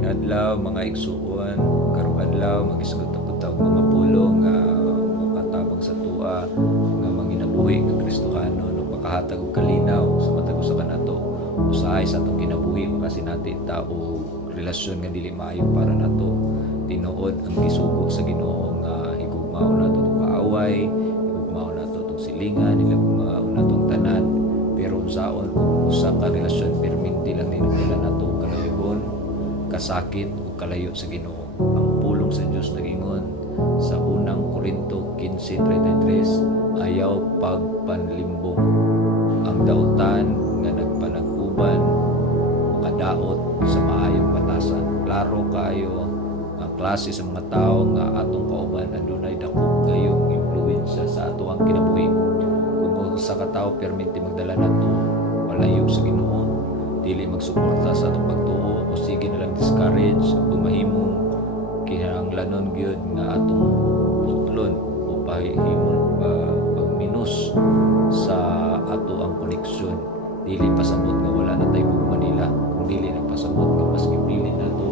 Mayong adlaw mga igsuon, karong adlaw magisgot ako tawag mga pulong nga makatabang sa tua nga manginabuhi nga Kristohano no makahatag og kalinaw sa matag usa kanato usahay sa atong kinabuhi makasinati tao relasyon nga dili maayo para nato tinuod ang gisugo sa Ginoo nga higugmao nato tong kaaway, higugmao nato tong silingan, higugmao natong tanan pero unsaon kung usa ka relasyon perminti lang din nagdala nato kalayuhon kasakit o kalayo sa Ginoo. Ang pulong sa Dios nagingon sa unang Korinto 15:33 ayaw pagpanlimbong. Ang dautan nga nagpanag-uban makadaot sa maayong batasan. Klaro kaayo ang klase sa mga tao nga atong kauban adunay dako kayong impluwensya sa ato ang kinabuhi. Kung sa ka tawo perminti magdala nato palayo sa Ginoo, dili magsuporta sa atong pagtuo o sige na lang discourage o mahimong kinahanglanon gyud nga atong putlon o pahimong pagminus sa ato ang koneksyon. Dili pasabot nga wala na tayo gugma nila, kung dili nagpasabot nga mas gipilit nato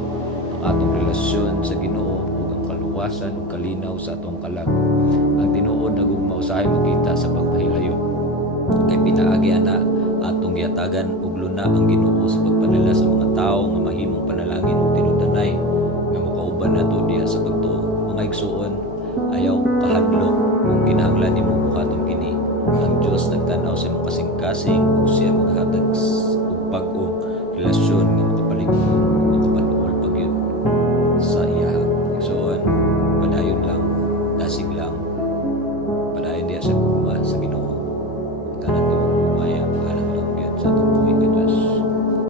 ang atong relasyon sa Ginoo ug ang kaluwasan ug kalinaw sa atong kalag. Ang tinuod na gugma usahay makita sa pagpahilayo kay pinaagi ana atong giatagan og luna ang Ginoo sa pagpadala sa mga tawo nga mahimong panalangin ug tinudanay nga makauban nato diha sa pagtuo. Mga igsuon, ayaw kahadlok kung kinahanglan nimo buhaton kini. Ang Dios nagtanaw sa imong kasing-kasing ug siya maghatag og bag-ong relasyon nga makapalig